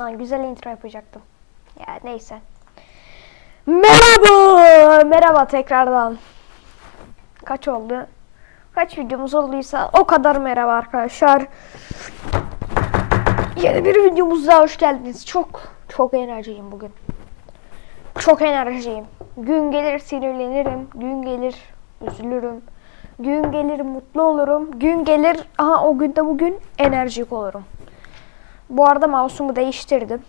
Lan güzel intro yapacaktım. Ya neyse. Merhaba. Merhaba tekrardan. Kaç oldu? Kaç videomuz olduysa o kadar merhaba arkadaşlar. Yeni bir videomuzda hoş geldiniz. Çok çok enerjiyim bugün. Çok enerjiyim. Gün gelir sinirlenirim. Gün gelir üzülürüm. Gün gelir mutlu olurum. Gün gelir aha o günde bugün enerjik olurum. Bu arada mouse'umu değiştirdim.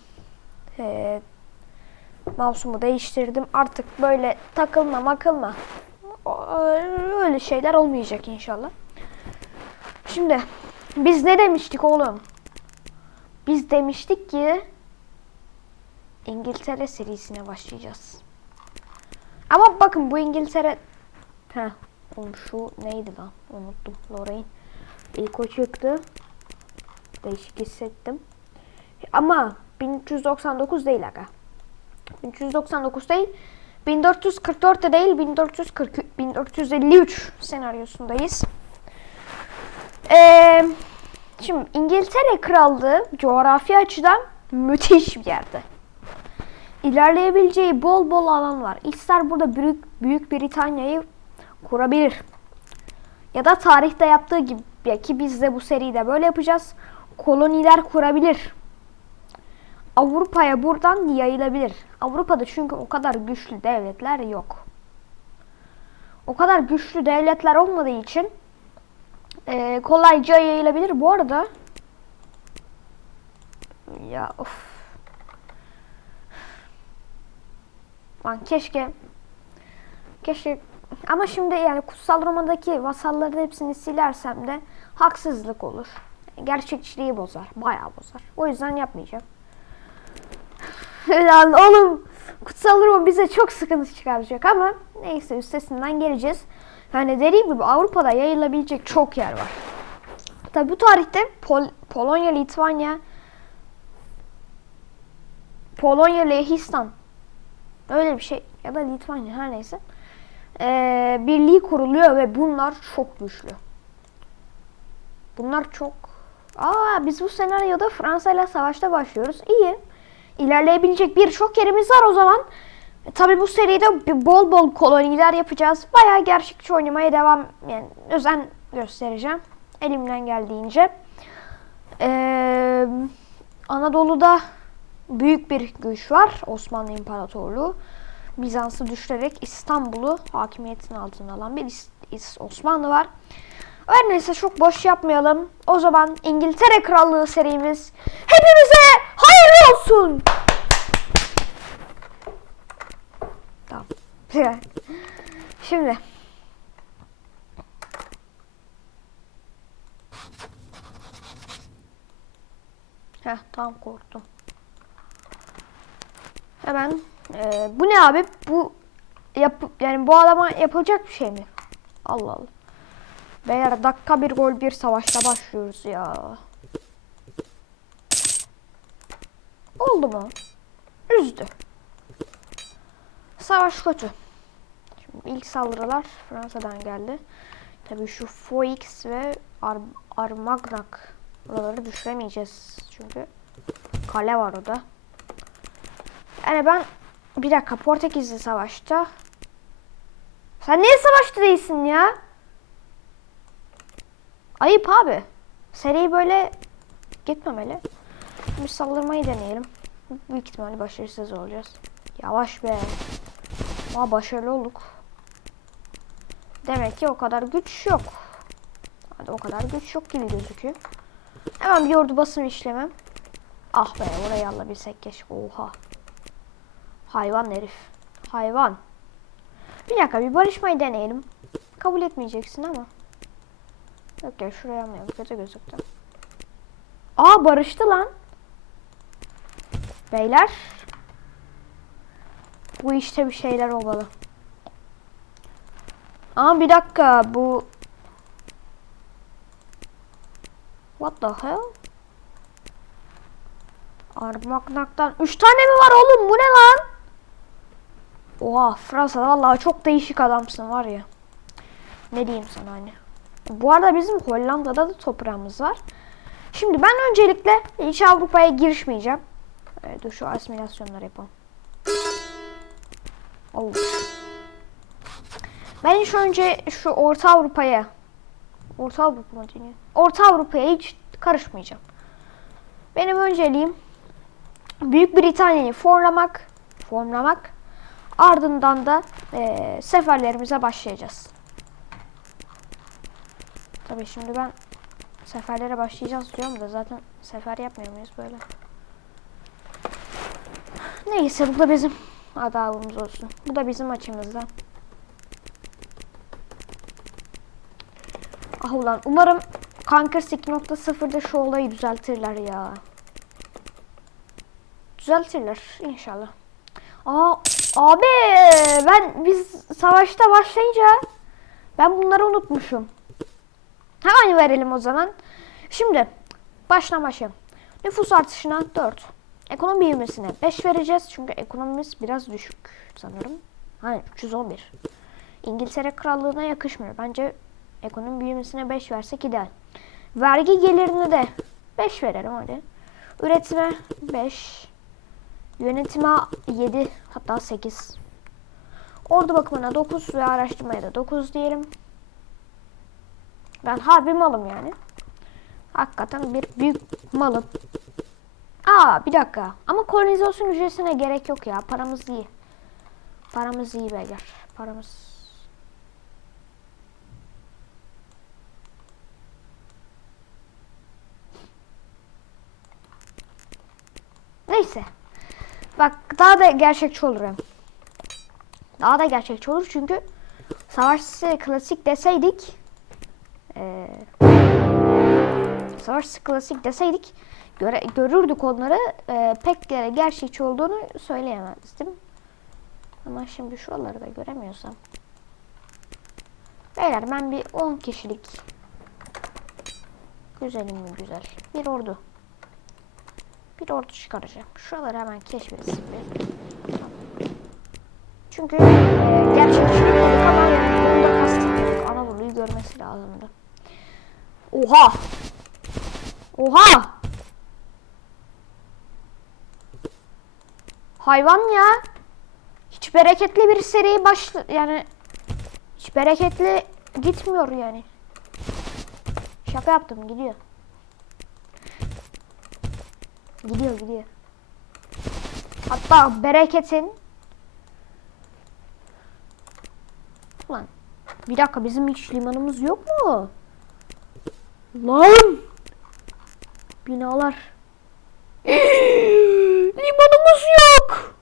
Ee, mouse'umu değiştirdim. Artık böyle takılma makılma. Öyle şeyler olmayacak inşallah. Şimdi biz ne demiştik oğlum? Biz demiştik ki İngiltere serisine başlayacağız. Ama bakın bu İngiltere Heh, şu neydi lan? Unuttum. Lorraine. İlk o çıktı. Değişik hissettim. Ama 1399 değil aga. 1399 değil. 1444 de değil. 1440 1453 senaryosundayız. Ee, şimdi İngiltere Krallığı coğrafi açıdan müthiş bir yerde. İlerleyebileceği bol bol alan var. İster burada Büyük, Büyük Britanya'yı kurabilir. Ya da tarihte yaptığı gibi ki biz de bu seride böyle yapacağız. Koloniler kurabilir. Avrupa'ya buradan yayılabilir. Avrupa'da çünkü o kadar güçlü devletler yok. O kadar güçlü devletler olmadığı için eee, kolayca yayılabilir. Bu arada ya of. Lan keşke keşke ama şimdi yani kutsal Roma'daki vasalların hepsini silersem de haksızlık olur. Gerçekçiliği bozar. Bayağı bozar. O yüzden yapmayacağım. Lan oğlum kutsal Roma bize çok sıkıntı çıkaracak ama neyse üstesinden geleceğiz. Yani dediğim gibi Avrupa'da yayılabilecek çok yer var. Tabi bu tarihte Pol- Polonya, Litvanya, Polonya, Lehistan öyle bir şey ya da Litvanya her neyse ee, birliği kuruluyor ve bunlar çok güçlü. Bunlar çok... Aa biz bu senaryoda Fransa ile savaşta başlıyoruz. İyi. İlerleyebilecek birçok yerimiz var o zaman. E, tabii bu seride bol bol koloniler yapacağız. Bayağı gerçekçi oynamaya devam yani özen göstereceğim. Elimden geldiğince. Ee, Anadolu'da büyük bir güç var. Osmanlı İmparatorluğu. Bizans'ı düşürerek İstanbul'u hakimiyetin altına alan bir Osmanlı var. Her neyse çok boş yapmayalım. O zaman İngiltere Krallığı serimiz hepimize hayırlı olsun. Tamam. Şimdi Heh tam korktum. Hemen eee, bu ne abi? Bu yap yani bu adama yapılacak bir şey mi? Allah Allah. Beyler dakika bir gol bir savaşta başlıyoruz ya. Oldu mu? Üzdü. Savaş kötü. Şimdi ilk saldırılar Fransa'dan geldi. Tabii şu Foix ve Ar Armagnac buraları düşüremeyeceğiz çünkü kale var orada. Yani ben bir dakika Portekizli savaşta sen niye savaşta değilsin ya? Ayıp abi. Seri böyle gitmemeli. Bir saldırmayı deneyelim. Büyük ihtimalle başarısız olacağız. Yavaş be. Ama başarılı olduk. Demek ki o kadar güç yok. Hadi o kadar güç yok gibi gözüküyor. Hemen bir ordu basım işlemem. Ah be orayı alabilsek keşke. Oha. Hayvan herif. Hayvan. Bir dakika bir barışmayı deneyelim. Kabul etmeyeceksin ama. Yok ya şuraya almayalım. Kötü gözüktü. Aa barıştı lan. Beyler. Bu işte bir şeyler olmalı. Aa bir dakika bu What the hell? Armagnak'tan 3 tane mi var oğlum? Bu ne lan? Oha Fransa'da vallahi çok değişik adamsın var ya. Ne diyeyim sana hani. Bu arada bizim Hollanda'da da toprağımız var. Şimdi ben öncelikle hiç Avrupa'ya girişmeyeceğim. Ee, dur şu asimilasyonları yapalım. Olur. Ben ilk önce şu Orta Avrupa'ya Orta Avrupa mı deniyor? Orta Avrupa'ya hiç karışmayacağım. Benim önceliğim Büyük Britanya'yı formlamak, formlamak. Ardından da eee, seferlerimize başlayacağız. Tabii şimdi ben seferlere başlayacağız diyorum da zaten sefer yapmıyor muyuz böyle? Neyse bu da bizim adabımız olsun. Bu da bizim açımızdan. Ah ulan umarım Conquest 2.0'da şu olayı düzeltirler ya. Düzeltirler inşallah. Aa abi ben biz savaşta başlayınca ben bunları unutmuşum. Hemen verelim o zaman. Şimdi baştan başlayalım. Nüfus artışına 4. Ekonomi büyümesine 5 vereceğiz. Çünkü ekonomimiz biraz düşük sanırım. Hani 311. İngiltere Krallığı'na yakışmıyor. Bence ekonomi büyümesine 5 versek ideal. Vergi gelirine de 5 verelim hadi. Üretime 5. Yönetime 7 hatta 8. Ordu bakımına 9 ve araştırmaya da 9 diyelim. Ben harbi malım yani. Hakikaten bir büyük malım. Aa bir dakika. Ama kolonizasyon ücretine gerek yok ya. Paramız iyi. Paramız iyi beyler. Paramız... Neyse. Bak daha da gerçekçi olur hem. Daha da gerçekçi olur çünkü savaş klasik deseydik eee Savaş klasik deseydik göre, görürdük onları e, pek de gerçekçi olduğunu söyleyemezdim. Ama şimdi şuraları da göremiyorsam. Beyler ben bir 10 kişilik güzelim mi güzel bir ordu. Bir ordu çıkaracağım. Şuraları hemen keşfetsin bir. Çünkü e, gerçekçi ama yani bunu da kastetmedik. Anadolu'yu görmesi lazımdı. Oha! Oha! Hayvan ya. Hiç bereketli bir seri baş yani hiç bereketli gitmiyor yani. Şaka yaptım gidiyor. Gidiyor gidiyor. Hatta bereketin Ulan bir dakika bizim hiç limanımız yok mu? Lan! Binalar. Limanımız yok.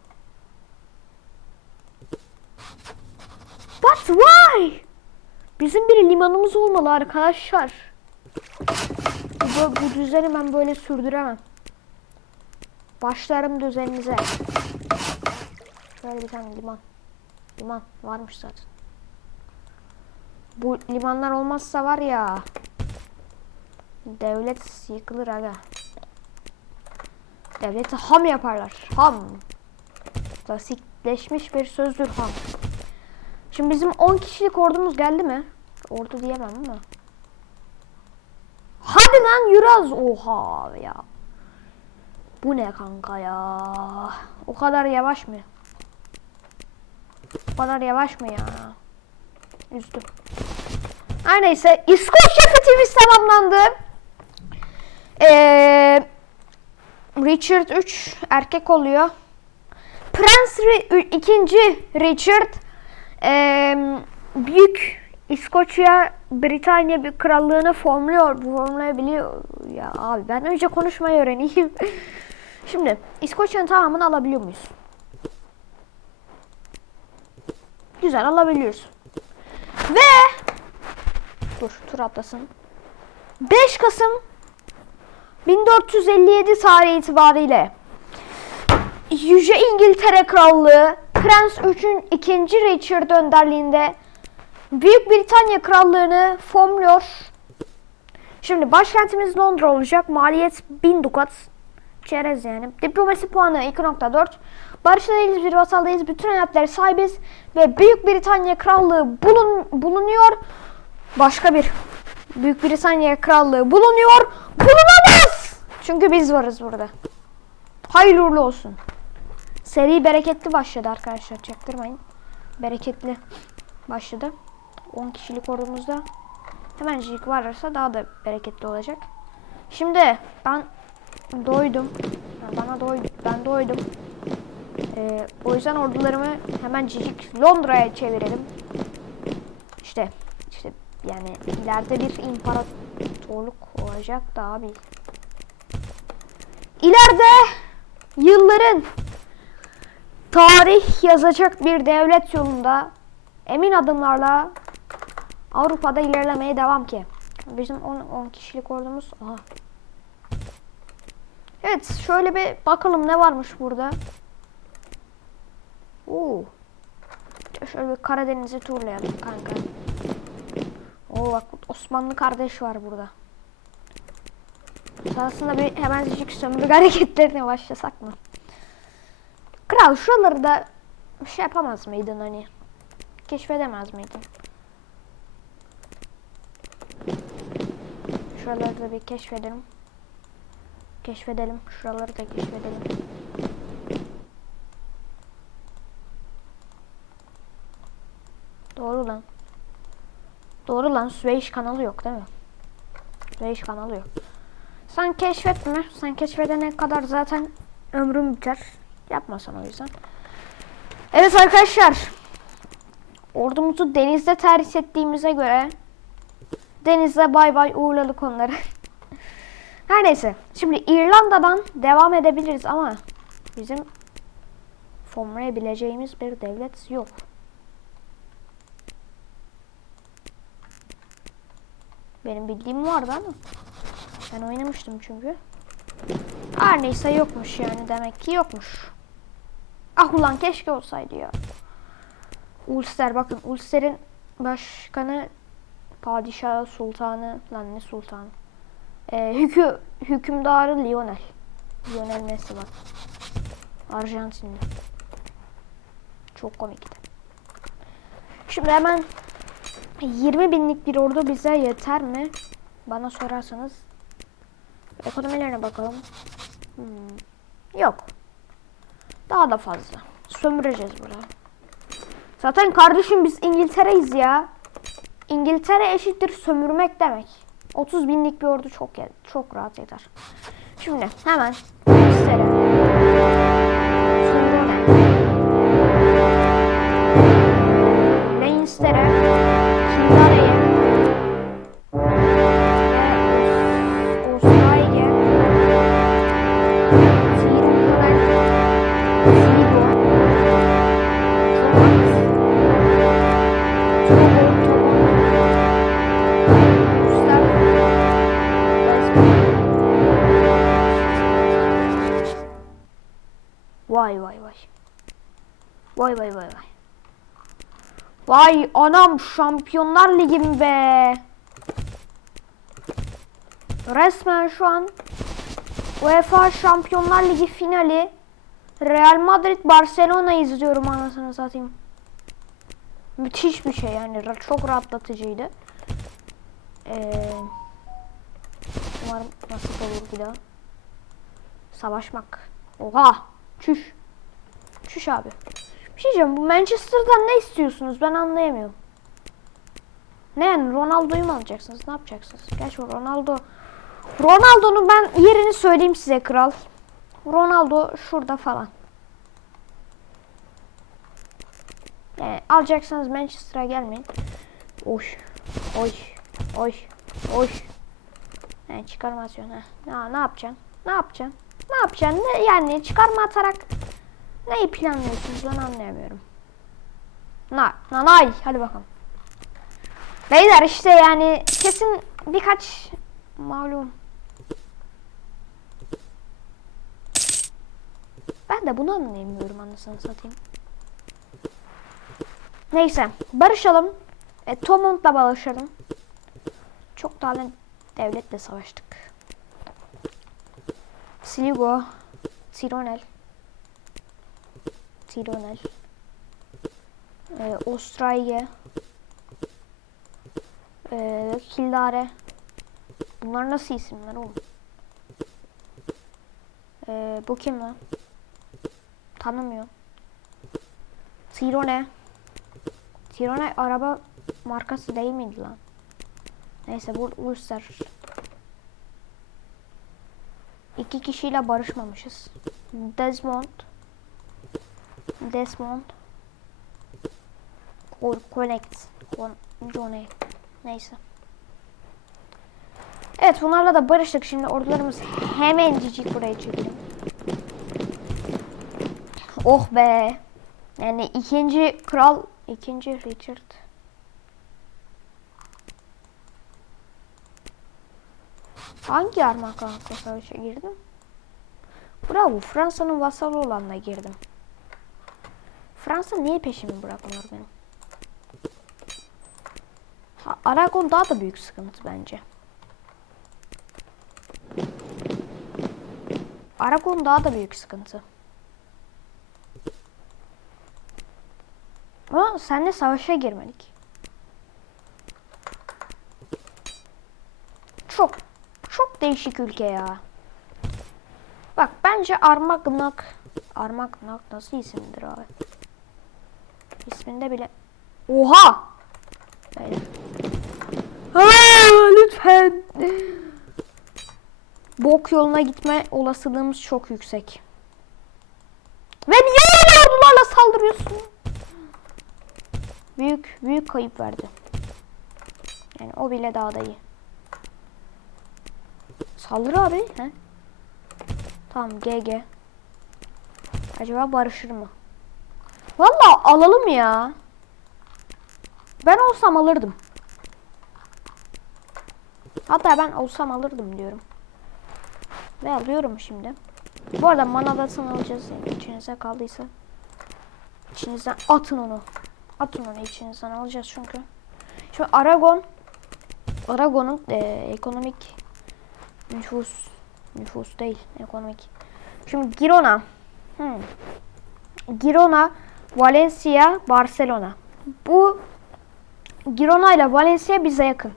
That's why. Bizim bir limanımız olmalı arkadaşlar. Bu, bu düzeni ben böyle sürdüremem. Başlarım düzeninize. Şöyle bir tane liman. Liman varmış zaten. Bu limanlar olmazsa var ya. Devlet yıkılır aga. Devleti ham yaparlar. Ham. Klasikleşmiş bir sözdür ham. Şimdi bizim 10 kişilik ordumuz geldi mi? Ordu diyemem ama. Hadi lan yürü az. Oha ya. Bu ne kanka ya? O kadar yavaş mı? O kadar yavaş mı ya? Üzdüm. Her neyse İskoçya fethimiz tamamlandı. Ee, Richard 3 erkek oluyor. Prens ikinci Richard ee, büyük İskoçya Britanya bir krallığını formluyor. Formlayabiliyor. Ya abi ben önce konuşmayı öğreneyim. Şimdi İskoçya'nın tamamını alabiliyor muyuz? Güzel alabiliyoruz. Ve dur tur atlasın. 5 Kasım 1457 tarihi itibariyle Yüce İngiltere Krallığı Prens 3'ün 2. Richard önderliğinde Büyük Britanya Krallığı'nı formluyor. Şimdi başkentimiz Londra olacak. Maliyet 1000 dukat. Çerez yani. Diplomasi puanı 2.4. Barışta değiliz, bir vasaldayız. Bütün hayatları sahibiz. Ve Büyük Britanya Krallığı bulun, bulunuyor. Başka bir Büyük Britanya Krallığı bulunuyor. Bulunamaz! Çünkü biz varız burada. Hayırlı olsun. Seri bereketli başladı arkadaşlar. Çaktırmayın. Bereketli başladı. 10 kişilik ordumuzda hemencik varırsa daha da bereketli olacak. Şimdi ben doydum. Bana doy ben doydum. Ee, o yüzden ordularımı hemen cicik Londra'ya çevirelim. İşte işte yani ileride bir imparatorluk olacak da abi. İleride yılların tarih yazacak bir devlet yolunda emin adımlarla Avrupa'da ilerlemeye devam ki. Bizim 10, 10 kişilik ordumuz. Aha. Evet şöyle bir bakalım ne varmış burada. Oo. Şöyle bir Karadeniz'i turlayalım kanka. Oo bak Osmanlı kardeş var burada. Aslında bir hemencik sömürge hareketlerine başlasak mı? Kral şuraları da şey yapamaz mıydın hani? Keşfedemez miydin? Şuraları da bir keşfedelim. Keşfedelim. Şuraları da keşfedelim. Doğru lan. Doğru lan. Süveyş kanalı yok değil mi? Süveyş kanalı yok. Sen keşfetme. Sen keşfedene kadar zaten ömrüm biter. Yapmasan o yüzden. Evet arkadaşlar. Ordumuzu denizde terhis ettiğimize göre denizde bay bay uğurladık onları. Her neyse. Şimdi İrlanda'dan devam edebiliriz ama bizim fonlayabileceğimiz bir devlet yok. Benim bildiğim vardı ama ben oynamıştım çünkü. Her neyse yokmuş yani demek ki yokmuş. Ah ulan keşke olsaydı ya. Ulster bakın Ulster'in başkanı padişahı sultanı lan ne sultanı ee, hükü, hükümdarı Lionel Lionel Messi var Arjantinli çok komikti şimdi hemen 20 binlik bir ordu bize yeter mi bana sorarsanız ekonomilerine bakalım. Hmm, yok. Daha da fazla. Sömüreceğiz burada. Zaten kardeşim biz İngiltere'yiz ya. İngiltere eşittir sömürmek demek. 30 binlik bir ordu çok çok rahat yeter. Şimdi hemen Vay anam Şampiyonlar Ligi'm be. Resmen şu an UEFA Şampiyonlar Ligi finali Real Madrid Barcelona izliyorum anasını satayım. Müthiş bir şey yani çok rahatlatıcıydı. Ee, umarım nasip olur bir daha. Savaşmak. Oha! Çüş. Çüş abi. Bir şey diyeceğim bu Manchester'dan ne istiyorsunuz ben anlayamıyorum. Ne Ronaldo'yu mu alacaksınız ne yapacaksınız? Gerçi Ronaldo Ronaldo'nun ben yerini söyleyeyim size kral. Ronaldo şurada falan. Yani alacaksanız Manchester'a gelmeyin. Oy. Oy. Oy. Oy. Yani çıkarma atıyorsun ha. Ne, ne yapacaksın? Ne yapacaksın? Ne yapacaksın? Ne, yani çıkarma atarak neyi planlıyorsunuz ben anlayamıyorum. Na, nanay. Hadi bakalım. Beyler işte yani kesin birkaç malum. Ben de bunu anlayamıyorum anasını satayım. Neyse barışalım. E, Tomund'la barışalım. Çok daha devletle savaştık. Sligo, Tironel, Tironel, e, Ostraige, e, Kildare. Bunlar nasıl isimler oğlum? Ee, bu kim lan? Tanımıyorum. Tirone. Tirone araba markası değil miydi lan? Neyse bu Ulster. İki kişiyle barışmamışız. Desmond. Desmond. Co- Connect. Con Johnny. Neyse. Evet bunlarla da barıştık. Şimdi ordularımız hemen cicik buraya çekelim. Oh be. Yani ikinci kral, ikinci Richard. Hangi Armaklan'la savaşa girdim? Bravo, Fransa'nın vasalı olanla girdim. Fransa niye peşimi bırakmıyor benim? Ha, Aragon daha da büyük sıkıntı bence. Aragon daha da büyük sıkıntı. Ama seninle savaşa girmedik. Çok çok değişik ülke ya. Bak bence Armagnac Armagnac nasıl isimdir abi? İsminde bile Oha! Böyle. Aa, lütfen. Bok yoluna gitme olasılığımız çok yüksek. Ve niye ordularla saldırıyorsun? Büyük büyük kayıp verdi. Yani o bile daha da iyi. Saldır abi. He? Tamam GG. Acaba barışır mı? Vallahi alalım ya. Ben olsam alırdım. Hatta ben olsam alırdım diyorum. Ve alıyorum şimdi. Bu arada manadasını alacağız. İçinize kaldıysa. İçinizden atın onu. Atın onu içinizden alacağız çünkü. Şimdi Aragon Aragon'un e, ekonomik nüfus nüfus değil ekonomik. Şimdi Girona. Hmm. Girona, Valencia, Barcelona. Bu Girona ile Valencia bize yakın.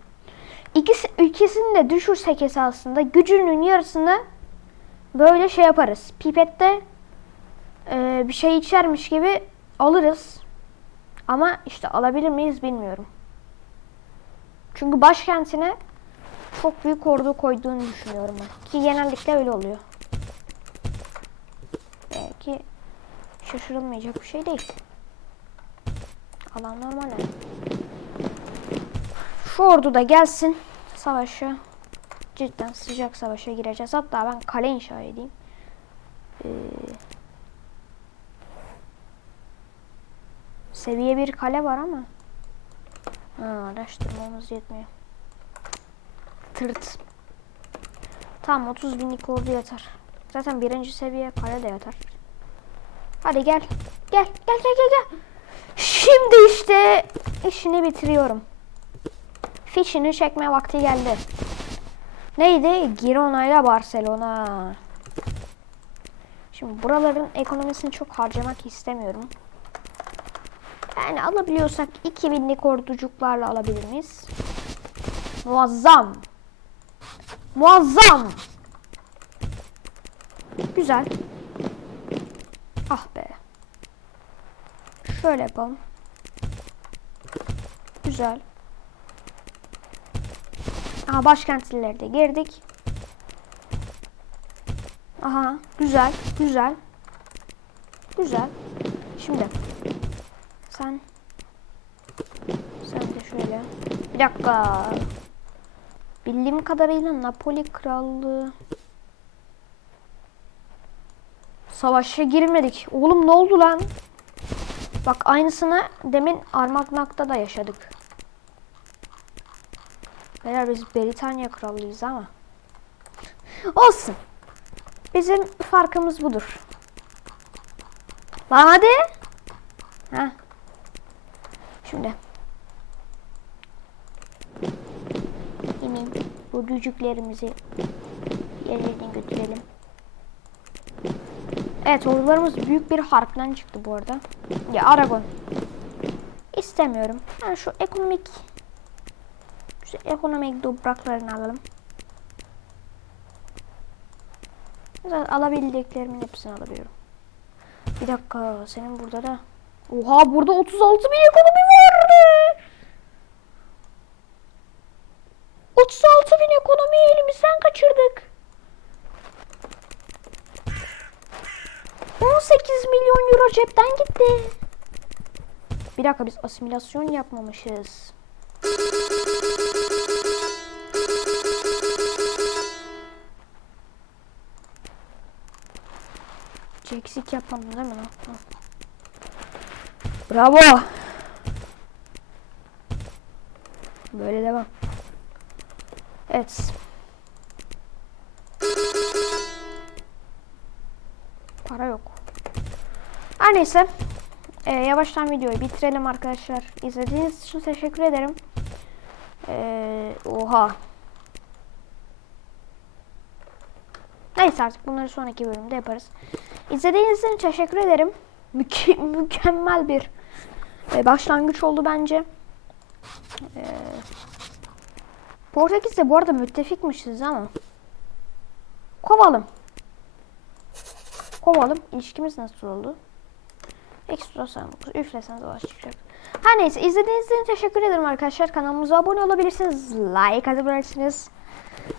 İkisi, ikisini de düşürsek esasında gücünün yarısını böyle şey yaparız. Pipette e, bir şey içermiş gibi alırız. Ama işte alabilir miyiz bilmiyorum. Çünkü başkentine çok büyük ordu koyduğunu düşünüyorum ben. Ki genellikle öyle oluyor. Belki şaşırılmayacak bir şey değil. Alan normal. Şu ordu da gelsin savaşa. Cidden sıcak savaşa gireceğiz. Hatta ben kale inşa edeyim. Ee, seviye bir kale var ama ha, araştırmamız yetmiyor. Tırt. Tamam 30 binlik ordu yeter. Zaten birinci seviye kale de yeter. Hadi gel. Gel gel gel gel gel. Şimdi işte işini bitiriyorum. Fişini çekme vakti geldi. Neydi? Girona ile Barcelona. Şimdi buraların ekonomisini çok harcamak istemiyorum. Yani alabiliyorsak 2000'lik orducuklarla alabilir miyiz? Muazzam. Muazzam. Güzel. Ah be. Şöyle yapalım. Güzel. Aha başkentlileri de girdik. Aha güzel güzel. Güzel. Şimdi sen sen de şöyle bir dakika. Bildiğim kadarıyla Napoli krallığı savaşa girmedik. Oğlum ne oldu lan? Bak aynısını demin Armagnac'ta da yaşadık. Beyler biz Britanya krallıyız ama. Olsun. Bizim farkımız budur. Lan hadi. Heh. Şimdi. Hemen bu cücüklerimizi yerlerine götürelim. Evet ordularımız büyük bir harpten çıktı bu arada. Ya Aragon. İstemiyorum. Yani şu ekonomik şu ekonomik topraklarını alalım. Zaten alabildiklerimin hepsini alabiliyorum. Bir dakika senin burada da. Oha burada 36 bin ekonomi var. 36 bin ekonomiyi elimizden kaçırdık. 18 milyon euro cepten gitti. Bir dakika biz asimilasyon yapmamışız. Eksik yapmadım değil mi lan? Bravo. Böyle devam. Evet. Her neyse. Ee, yavaştan videoyu bitirelim arkadaşlar. İzlediğiniz için teşekkür ederim. Ee, oha. Neyse artık bunları sonraki bölümde yaparız. İzlediğiniz için teşekkür ederim. Müke- mükemmel bir e, başlangıç oldu bence. Ee, Portekiz'de bu arada müttefikmişiz ama. Kovalım. Kovalım. İlişkimiz nasıl oldu? Ekstrasan, üfleseniz başlayacak. Her neyse izlediğiniz için teşekkür ederim arkadaşlar. Kanalımıza abone olabilirsiniz. Like atabilirsiniz.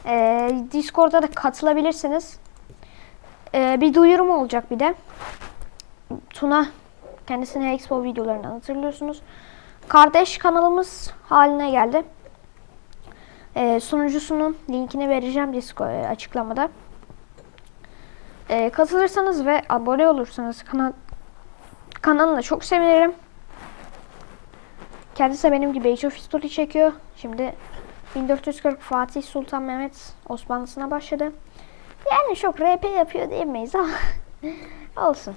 Ee, Discord'da da katılabilirsiniz. Ee, bir duyurum olacak bir de. Tuna kendisini Expo videolarından hatırlıyorsunuz. Kardeş kanalımız haline geldi. Ee, sunucusunun linkini vereceğim Discord e, açıklamada. Ee, katılırsanız ve abone olursanız kanal kanalına çok sevinirim. Kendisi de benim gibi Age of History çekiyor. Şimdi 1440 Fatih Sultan Mehmet Osmanlısına başladı. Yani çok RP yapıyor diyemeyiz ama olsun.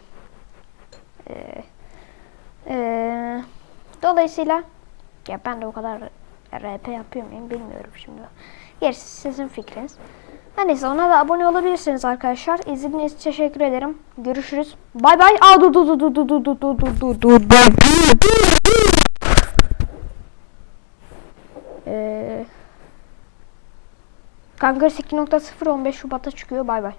Ee, ee, dolayısıyla ya ben de o kadar RP yapıyor muyum bilmiyorum şimdi. Gerisi sizin fikriniz. Her neyse ona da abone olabilirsiniz arkadaşlar. İzlediğiniz için teşekkür ederim. Görüşürüz. Bay bay. Aa dur dur dur dur dur dur dur dur dur dur. Ee, Kanka 2.0 15 Şubat'ta çıkıyor. Bay bay.